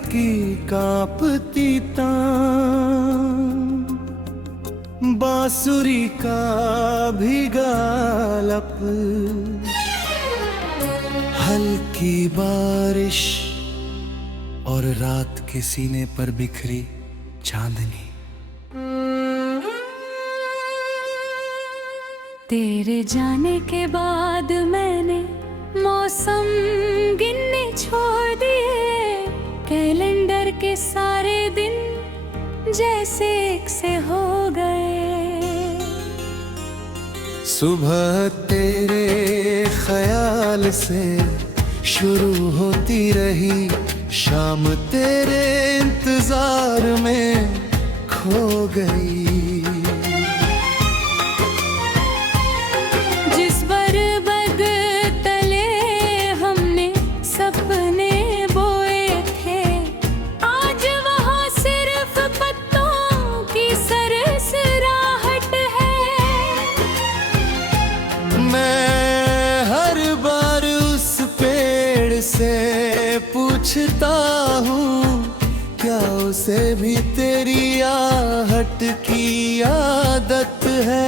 की कांपती तान, बांसुरी का भीगा लप, हल्की बारिश और रात के सीने पर बिखरी चांदनी। तेरे जाने के बाद मैंने मौसम गिनने छोड़ दिए, कैलेंडर के सारे दिन जैसे एक से हो गए। सुबह तेरे ख्याल से शुरू होती रही, शाम तेरे इंतजार में खो गई। जिस बरबद तले हमने सपने बोए थे, आज वहाँ सिर्फ पत्तों की सरसराहट है। मैं हर बार उस पेड़ से पूछता हूँ, क्या उसे भी तेरी आहट की आदत है।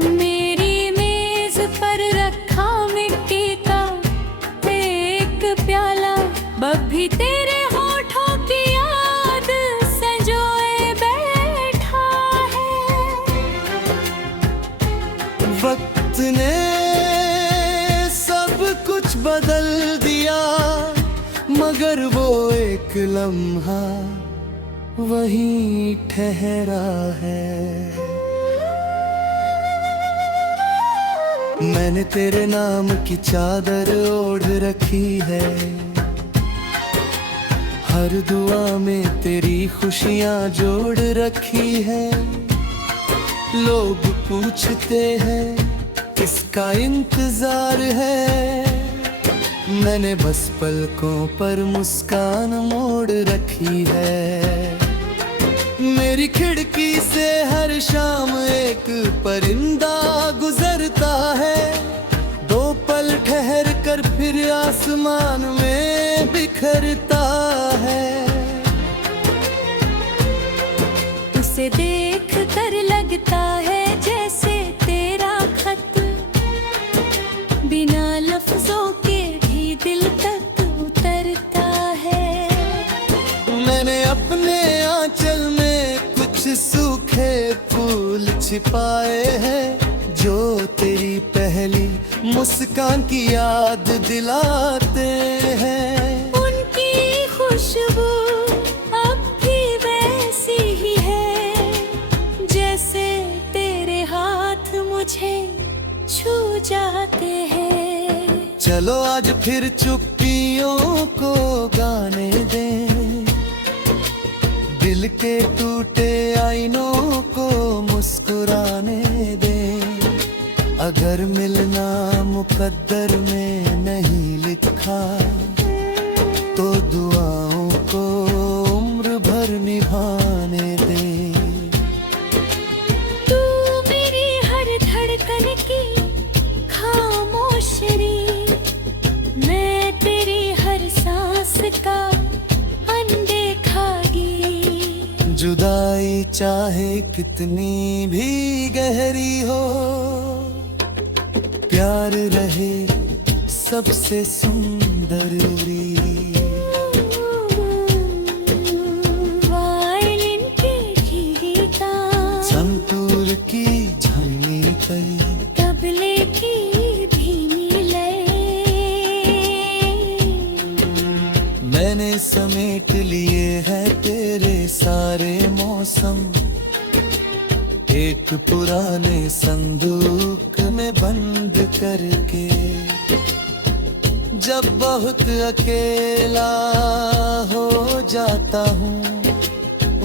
मेरी मेज पर रखा मिट्टी का एक प्याला, बब्भी तेरे होठों की याद संजोए बैठा है। वक्त ने सब कुछ बदल दिया, मगर वो एक लम्हा वहीं ठहरा है। मैंने तेरे नाम की चादर ओढ़ रखी है, हर दुआ में तेरी खुशियां जोड़ रखी है। लोग पूछते हैं किसका इंतजार है, मैंने बस पलकों पर मुस्कान मोड़ रखी है। मेरी खिड़की से हर शाम एक परिंदा गुजरता है, दो पल ठहर कर फिर आसमान में बिखरता है। उसे देख कर लगता है जैसे तेरा खत बिना लफ्जों के भी दिल तक उतरता है। मैंने अपने आंचल में कुछ सूखे फूल छिपाए हैं, जो तेरी पहली मुस्कान की याद दिलाते हैं। उनकी खुशबू अब भी वैसी ही है, जैसे तेरे हाथ मुझे छू जाते हैं। चलो आज फिर चुप्पियों को गाने दें, दिल के टूटे आईनों को मुस्कुराने दें। अगर मिलना मुकद्दर में नहीं लिखा, तो दुआओं को उम्र भर निभाने दें। तू मेरी हर धड़कन की खामोशरी, मैं तेरी हर सांस का अनदेखा गीत। जुदाई चाहे कितनी भी गहरी हो, प्यार रहे सबसे सुंदर रीत। वायलिन के गीता, संतूर की झंगली पे, तबले की धीमी लय, मैंने समेट लिए हैं तेरे सारे मौसम, एक पुराने संदूक में बंद करके। जब बहुत अकेला हो जाता हूँ,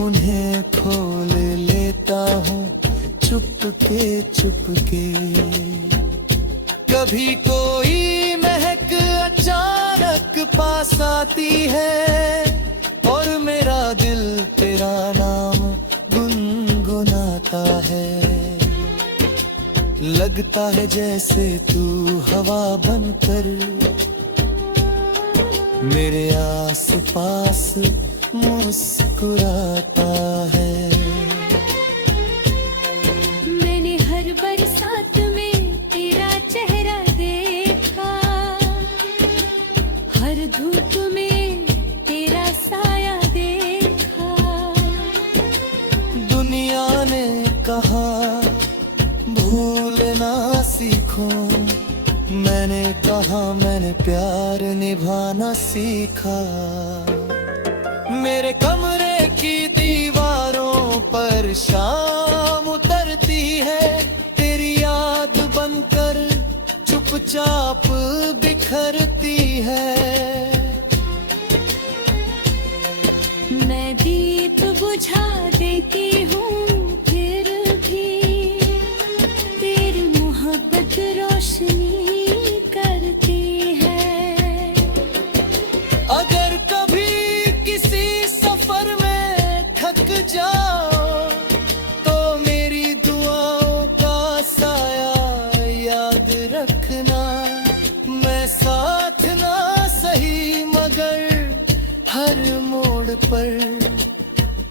उन्हें खोल लेता हूँ चुपके चुपके। कभी कोई महक अचानक पास आती है, और मेरा दिल तेरा नाम गुनगुनाता है। लगता है जैसे तू हवा बनकर मेरे आस पास मुस्कुराता है। मैंने हर बरसात में तेरा चेहरा देखा, हर धूप में तेरा साया देखा। दुनिया ने कहा भूलना सीखो, मैंने कहा मैंने प्यार निभाना सीखा। मेरे कमरे की दीवारों पर शाम उतरती है, तेरी याद बनकर चुपचाप बिखरती है। मैं दीप बुझा देती हूँ फिर भी तेरी मोहब्बत रोशनी करती है। अगर कभी किसी सफर में थक जाओ तो मेरी दुआओं का साया याद रखना। मैं साथ ना सही मगर हर मोड़ पर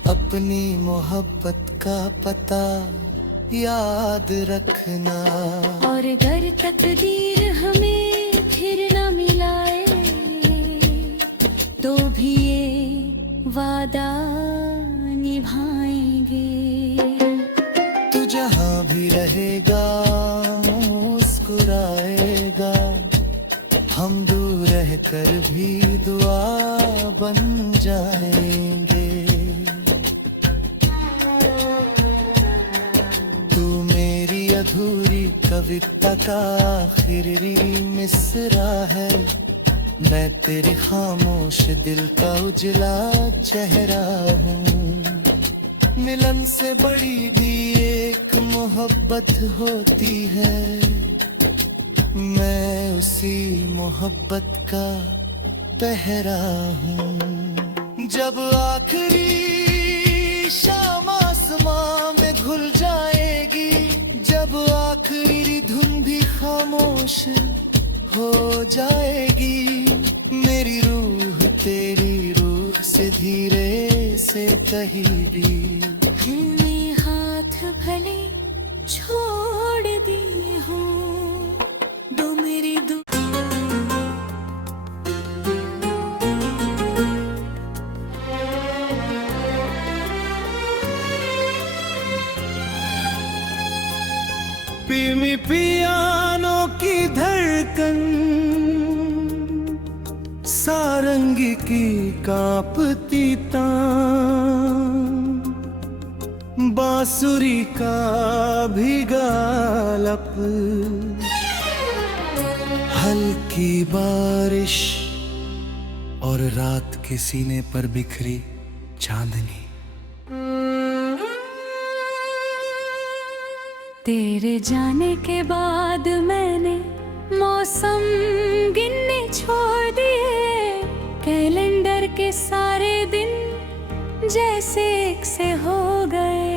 अपनी मोहब्बत का पता याद रखना। और अगर तकदीर हमें फिर न मिलाए तो भी ये वादा निभाएंगे। तू जहाँ भी रहेगा मुस्कुराएगा, हम दूर रहकर भी दुआ बन जाएंगे। तू मेरी अधूरी कविता का आखिरी मिसरा है, मैं तेरे खामोश दिल का उजला चेहरा हूँ। मिलन से बड़ी भी एक मोहब्बत होती है, मैं उसी मोहब्बत का पहरा हूँ। जब आखिरी शाम आसमां में घुल जाएगी, जब आखिरी धुन भी खामोश हो जाएगी, मेरी रूह तेरी रूह से धीरे से कहेगी। मैं हाथ भले छोड़ दिए हूँ दो मेरी दो। पीमी पियानो की धड़कन, सारंगी की कांपती तान, बांसुरी का भीगा लप, हल्की बारिश और रात के सीने पर बिखरी चांदनी। तेरे जाने के बाद मैंने मौसम गिनने छोड़ दिए, कैलेंडर के सारे दिन जैसे एक से हो गए।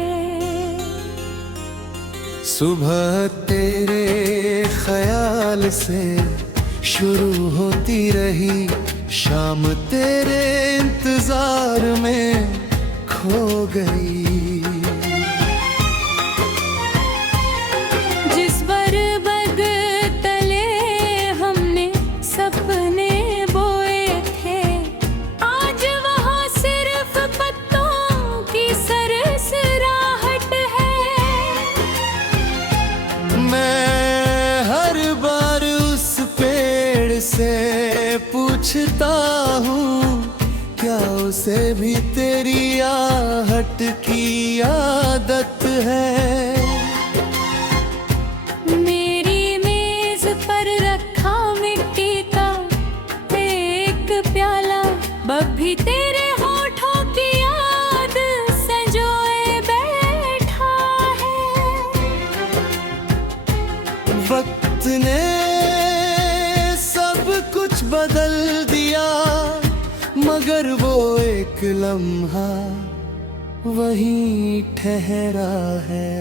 सुबह तेरे ख्याल से शुरू होती रही, शाम तेरे इंतजार में खो गई। जिस बरबद तले हमने सपने बोए थे, आज वहाँ सिर्फ पत्तों की सरसराहट है। मैं हर बार उस पेड़ से पूछता हूँ, क्या उसे भी तेरी आहट की आदत है। मेरी मेज पर रखा मिट्टी का एक प्याला, बब्भी तेरे होठों की याद संजोए बैठा है। वक्त ने सब कुछ बदल दिया, मगर वो एक लम्हा वहीं ठहरा है।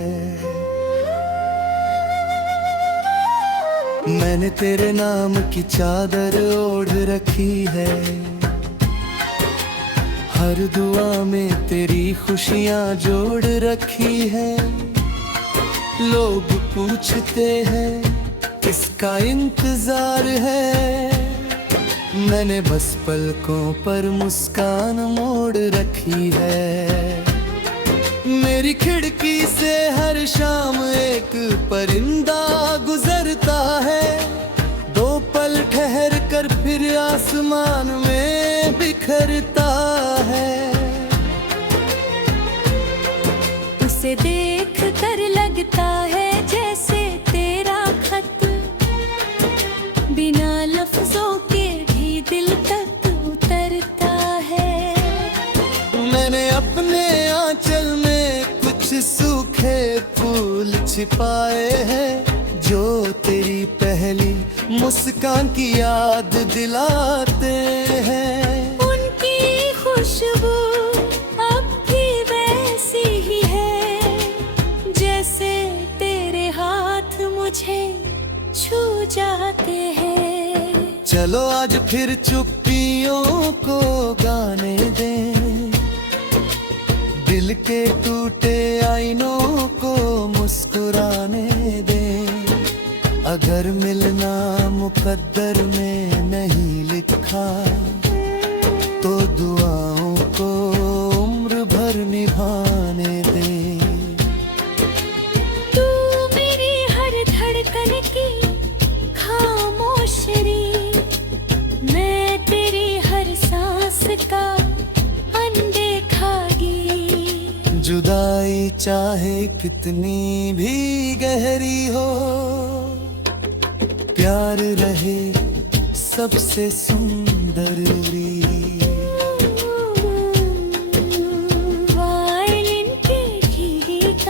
मैंने तेरे नाम की चादर ओढ़ रखी है, हर दुआ में तेरी खुशियां जोड़ रखी है। लोग पूछते हैं किसका इंतजार है, मैंने बस पलकों पर मुस्कान मोड़ रखी है। मेरी खिड़की से हर शाम एक परिंदा गुजरता है, दो पल ठहर कर फिर आसमान में बिखरता है। उसे देख कर लगता है जैसे तेरा खत बिना लफ्जों के भी दिल तक उतरता है। मैंने अपने आंचल में कुछ सूखे फूल छिपाए हैं, जो तेरी पहली मुस्कान की याद दिलाते हैं। उनकी खुशबू अब भी वैसी ही है, जैसे तेरे हाथ मुझे छू जाते हैं। चलो आज फिर चुप्पियों को गाने दें, दिल के टूटे आईनों को मुस्कुराने दें। अगर मिलना मुकद्दर में नहीं लिखा, तो दुआओं को उम्र भर निभाने दें। तू मेरी हर धड़कन की खामोशरी, मैं तेरी हर सांस का अनदेखा गी। जुदाई चाहे कितनी भी गहरी हो, प्यार रहे सबसे सुंदर री। वायलिन के गीत,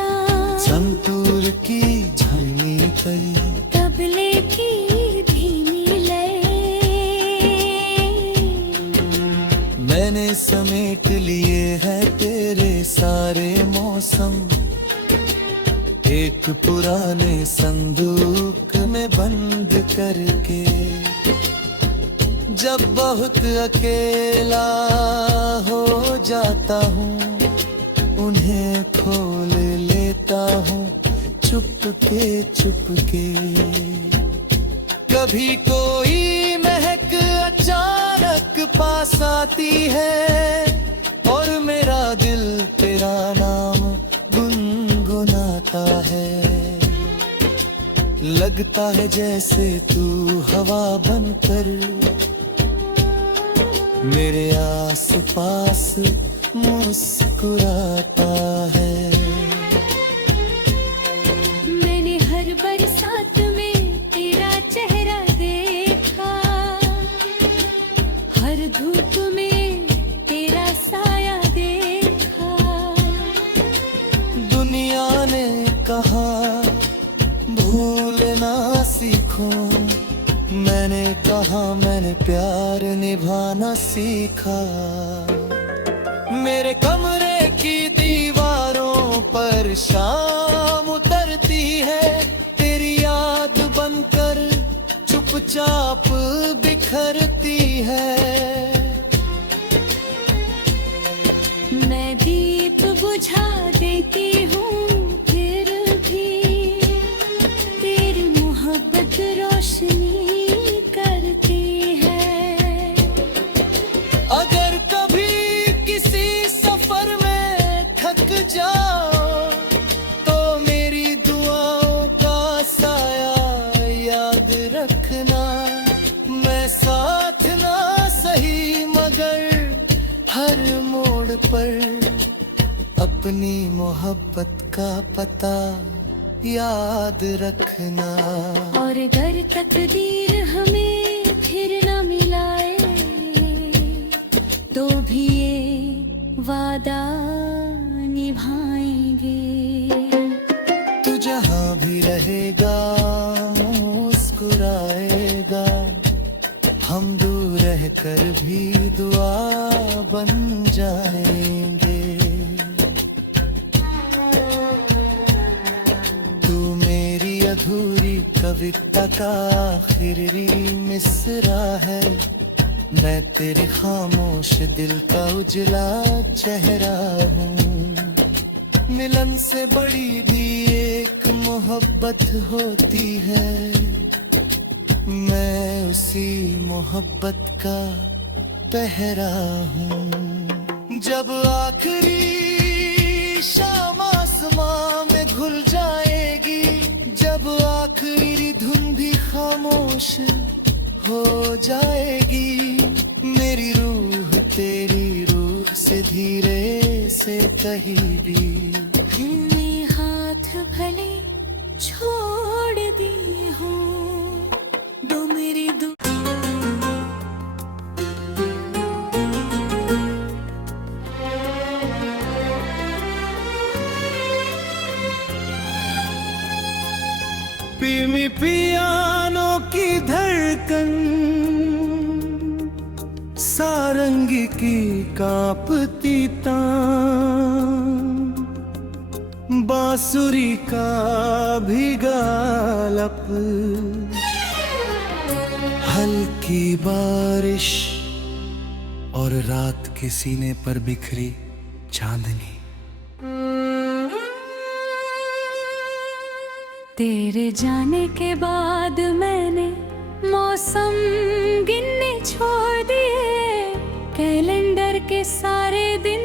संतूर की झलनी कई, तबले की धीमी लय, मैंने समेट लिए हैं तेरे सारे मौसम, एक पुराने संदूक में बंद करके। जब बहुत अकेला हो जाता हूँ, उन्हें खोल लेता हूँ चुपके चुपके। कभी कोई महक अचानक पास आती है, और मेरा दिल तेरा नाम गुनगुनाता है। लगता है जैसे तू हवा बनकर मेरे आस पास मुस्कुराता है। मैंने हर बरसात में तेरा चेहरा देखा, हर धूप में तेरा साया देखा। दुनिया ने कहा भूलना सीखूं, मैंने कहा मैंने प्यार निभाना सीखा। मेरे कमरे की दीवारों पर शाम उतरती है, तेरी याद बनकर चुपचाप बिखरती है। मैं दीप बुझा देती हूँ, फिर भी तेरी मोहब्बत रोशनी करती है। अगर कभी किसी सफर में थक जाओ, तो मेरी दुआओं का साया याद रखना। मैं साथ ना सही मगर हर मोड़ पर अपनी मोहब्बत का पता याद रखना। और अगर तकदीर हमें फिर न मिलाए, तो भी ये वादा निभाएंगे। तू जहाँ भी रहेगा मुस्कुराएगा, हम दूर रहकर भी दुआ बन जाएंगे। तू मेरी अधूरी कविता का आखिरी मिसरा है। मैं तेरे खामोश दिल का उजला चेहरा हूँ। मिलन से बड़ी भी एक मोहब्बत होती है। मैं उसी मोहब्बत का पहरा हूँ। जब आखिरी शाम आसमां में घुल जाएगी, जब आखिरी धुन भी खामोश हो जाएगी, मेरी रूह तेरी रूह से धीरे से कहेगी, हमने हाथ भले छोड़ दिए हों, दो मेरी दो। पीमी पियानो की धड़कन, सारंगी की कांपती तान, बांसुरी का भीगा लप, हल्की बारिश और रात के सीने पर बिखरी चांदनी। तेरे जाने के बाद मैंने मौसम गिनने छोड़ दिए, कैलेंडर के सारे दिन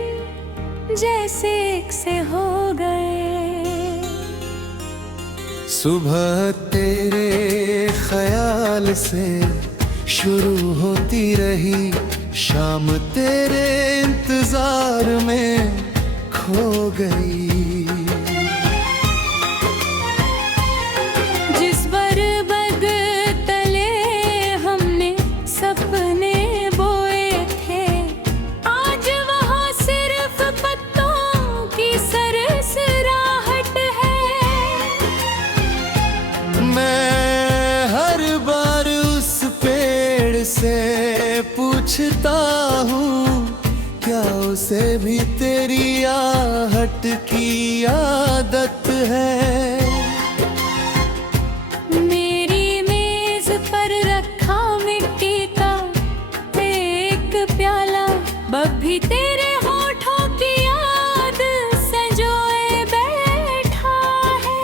जैसे एक से हो गए। सुबह तेरे ख्याल से शुरू होती रही, शाम तेरे इंतजार में खो गई। जिस बरबद तले हमने सपने बोए थे, आज वहाँ सिर्फ पत्तों की सरसराहट है। मैं हर बार उस पेड़ से पूछता हूँ, क्या उसे भी तेरी आहट की आदत है। मेरी मेज पर रखा मिट्टी का एक प्याला, बब्भी तेरे होठों की याद संजोए बैठा है।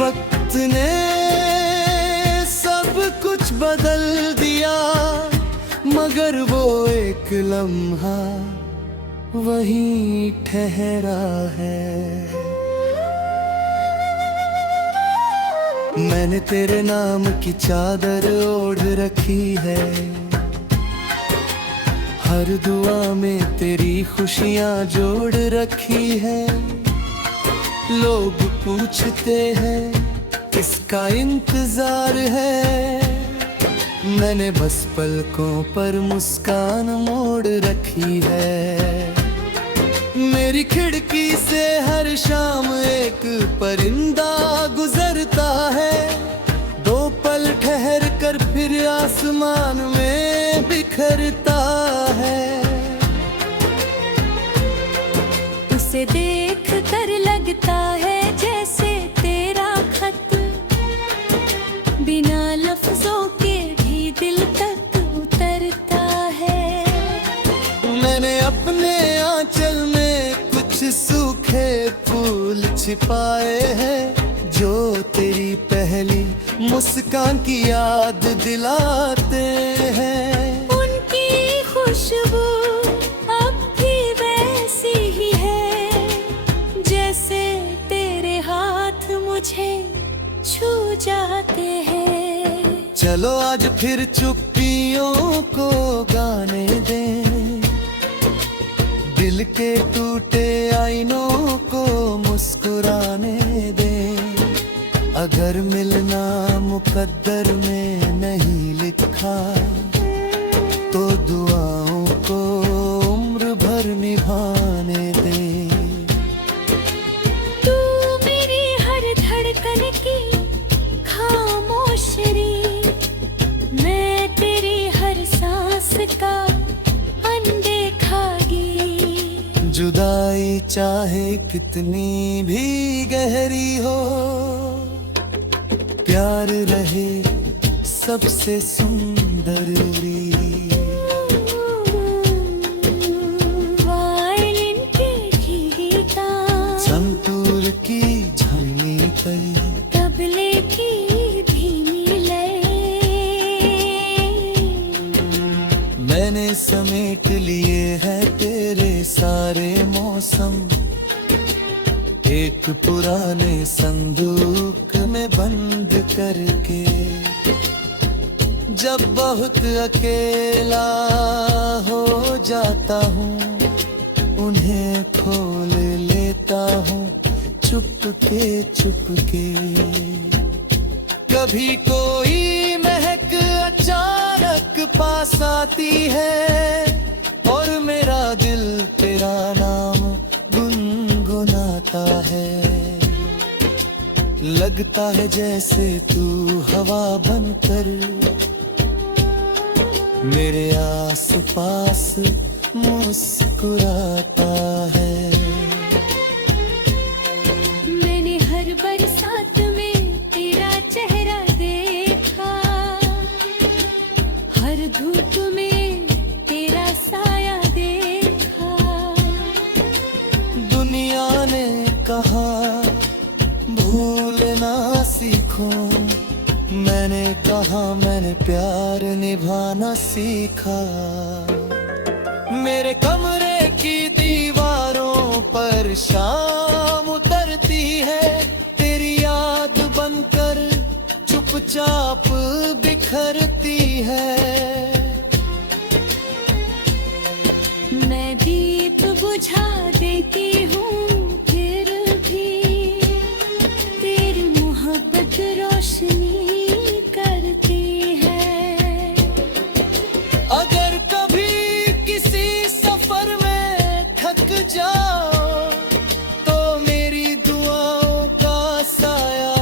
वक्त ने सब कुछ बदल दिया, मगर वो एक लम्हा वहीं ठहरा है। मैंने तेरे नाम की चादर ओढ़ रखी है, हर दुआ में तेरी खुशियां जोड़ रखी है। लोग पूछते हैं किसका इंतजार है, मैंने बस पलकों पर मुस्कान मोड़ रखी है। मेरी खिड़की से हर शाम एक परिंदा गुजरता है, दो पल ठहर कर फिर आसमान में बिखरता है। उसे देख कर लगता है जैसे तेरा खत बिना लफ्जों के भी दिल तक उतरता है। मैंने अपने आंचल में कुछ सूखे फूल छिपाए हैं, जो तेरी पहली मुस्कान की याद दिलाते हैं। उनकी खुशबू अब भी वैसी ही है, जैसे तेरे हाथ मुझे छू जाते हैं। चलो आज फिर चुप्पियों को गाने दें, दिल के टूटे आईनों को मुस्कुराने दें। अगर मिलना मुकद्दर में नहीं लिखा, तो दुआओं को उम्र भर निभाने दें। तू मेरी हर धड़कन की खामोशरी, मैं तेरी हर सांस का अनदेखा गीत। जुदाई चाहे कितनी भी गहरी हो, प्यार रहे सबसे सुंदर रीत। वायलिन के गीता, संतूर की झरनी पर तबले की धीमी लय, मैंने समेट लिए हैं तेरे सारे मौसम, एक पुराने संदूक में बंद करके। जब बहुत अकेला हो जाता हूँ, उन्हें खोल लेता हूँ चुपके चुपके। कभी कोई महक अचानक पास आती है, और मेरा दिल तेरा नाम गुनगुनाता है। लगता है जैसे तू हवा बनकर मेरे आस पास मुस्कुराता है। मैंने हर बरसात में तेरा चेहरा देखा, हर धूप में तेरा साया देखा। दुनिया ने कहा भूलना सीखो, मैंने कहा मैंने प्यार निभाना सीखा। मेरे कमरे की दीवारों पर शाम उतरती है, तेरी याद बनकर चुपचाप बिखरती है। मैं दीप बुझा देती हूँ, फिर भी तेरी मोहब्बत रोशनी करती है। अगर कभी किसी सफर में थक जाओ, तो मेरी दुआओं का साया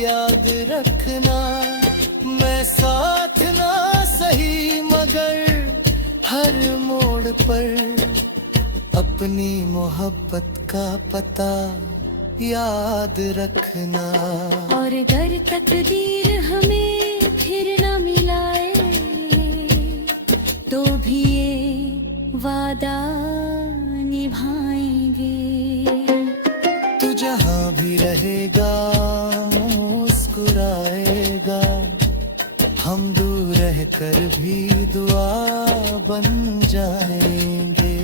याद रखना। मैं साथ ना सही मगर हर मोड़ पर अपनी मोहब्बत का पता याद रखना। और अगर तकदीर हमें फिर न मिलाए, तो भी ये वादा निभाएंगे। तू जहाँ भी रहेगा मुस्कुराएगा, हम दूर रहकर भी दुआ बन जाएंगे।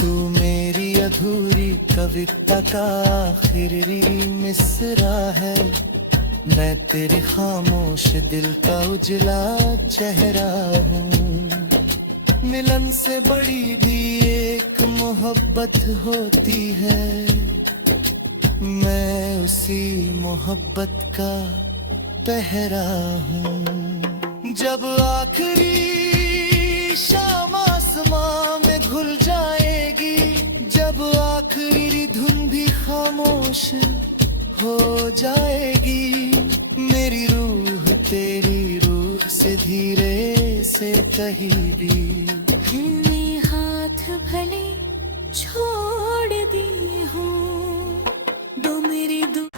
तू मेरी अधूरी कविता का आखिरी मिसरा है, मैं तेरे खामोश दिल का उजला चेहरा हूँ। मिलन से बड़ी भी एक मोहब्बत होती है, मैं उसी मोहब्बत का पहरा हूँ। जब आखिरी शाम आसमां में घुल जाएगी, जब आखिरी धुन भी खामोश हो जाएगी, मेरी रूह तेरी रूह से धीरे से कहेगी। हमने हाथ भले छोड़ दिए हों, दो मेरी दो।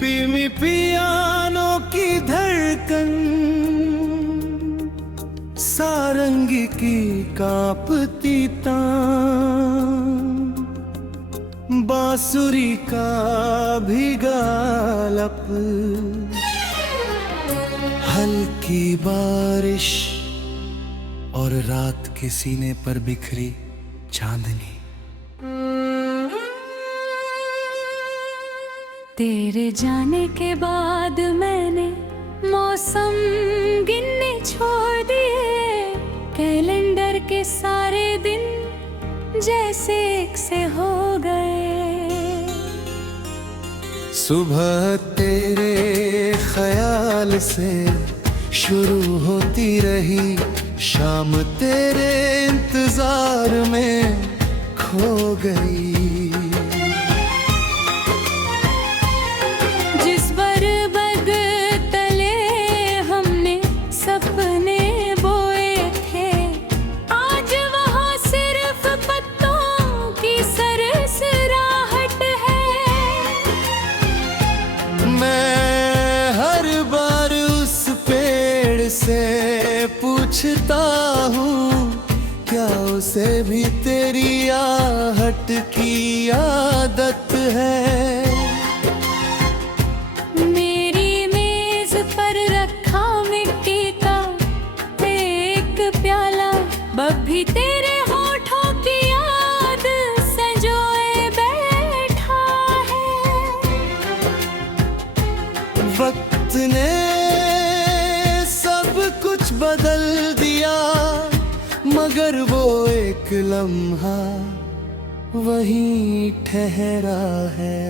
पीमी पियानो की धड़कन, सारंगी की कांपती तान, बांसुरी का भीगा लप, हल्की बारिश और रात के सीने पर बिखरी चांदनी। तेरे जाने के बाद मैंने मौसम गिनने छोड़ दिए, कैलेंडर के सारे दिन जैसे एक से हो गए। सुबह तेरे ख्याल से शुरू होती रही, शाम तेरे इंतजार में खो गई। से पूछता हूँ, क्या उसे भी तेरी आहट की आदत है। मेरी मेज पर रखा मिट्टी का एक प्याला, बब्भी तेरे होठों की याद संजोए बैठा है। वक्त ने सब कुछ बदल दिया, मगर वो एक लम्हा वहीं ठहरा है।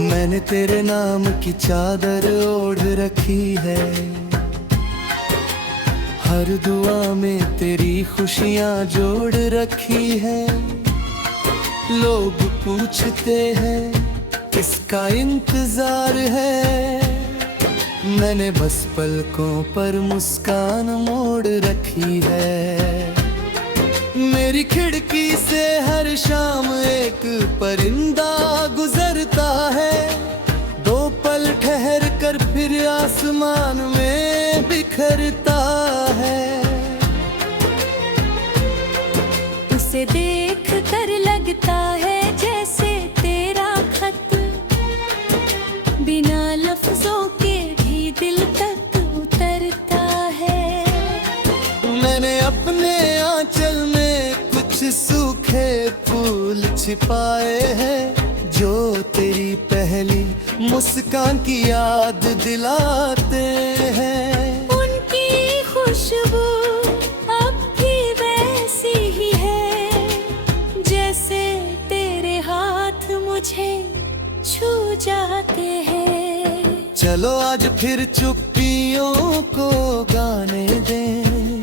मैंने तेरे नाम की चादर ओढ़ रखी है, हर दुआ में तेरी खुशियां जोड़ रखी है। लोग पूछते हैं किसका इंतजार है, मैंने बस पलकों पर मुस्कान मोड़ रखी है। मेरी खिड़की से हर शाम एक परिंदा गुजरता है, दो पल ठहर कर फिर आसमान में बिखरता है। उसे देख कर लगता है जैसे तेरा खत बिना लफ्जों के भी दिल तक उतरता है। मैंने अपने आंचल में कुछ सूखे फूल छिपाए हैं, जो तेरी पहली मुस्कान की याद दिलाते हैं। उनकी खुशबू अब भी वैसी ही है, जैसे तेरे हाथ मुझे छू जाते हैं। चलो आज फिर चुप्पियों को गाने दें,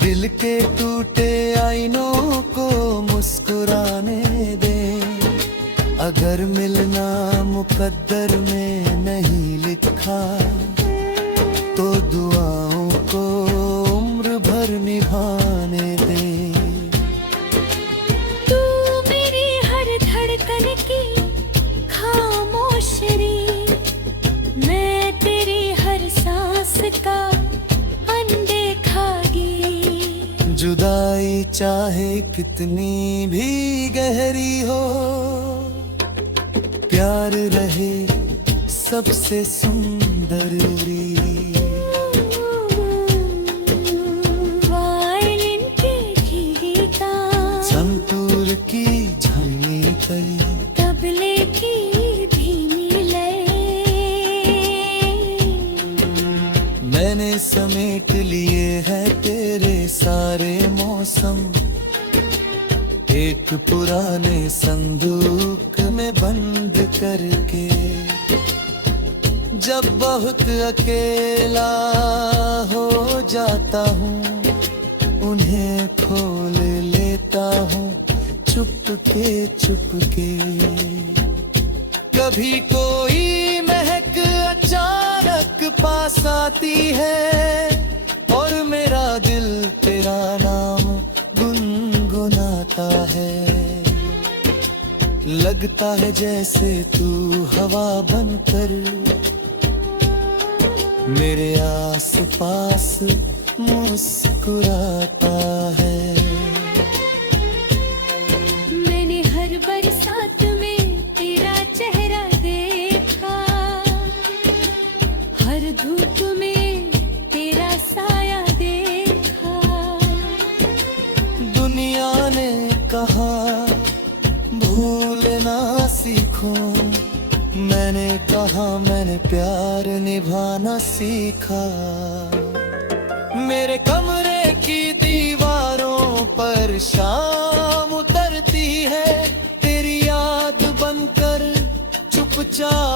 दिल के टूटे आईनों को मुस्कुराने दें। अगर मिलना मुकद्दर में नहीं लिखा, तो दुआओं को उम्र भर निभाने दें। तू मेरी हर धड़कन की खामोशरी, मैं तेरी हर सांस का अनदेखा गी। जुदाई चाहे कितनी भी गहरी हो, प्यार रहे सबसे सुंदर री। वायलिन के गीत, संतूर की झलनी करी, तबले की धीमी लय, मैंने समेट लिए हैं तेरे सारे मौसम, एक पुराने संदूक में बंद करके। जब बहुत अकेला हो जाता हूँ, उन्हें खोल लेता हूँ चुपके चुपके। कभी कोई महक अचानक पास आती है, और मेरा दिल तेरा नाम गुनगुनाता है। लगता है जैसे तू हवा बनकर मेरे आस पास मुस्कुराता है। मैंने हर बरसात में तेरा चेहरा देखा, हर धूप में तेरा साया देखा। दुनिया ने कहा भूलना सीखूं, मैंने कहा मैंने प्यार निभाना सीखा। मेरे कमरे की दीवारों पर शाम उतरती है, तेरी याद बनकर चुपचाप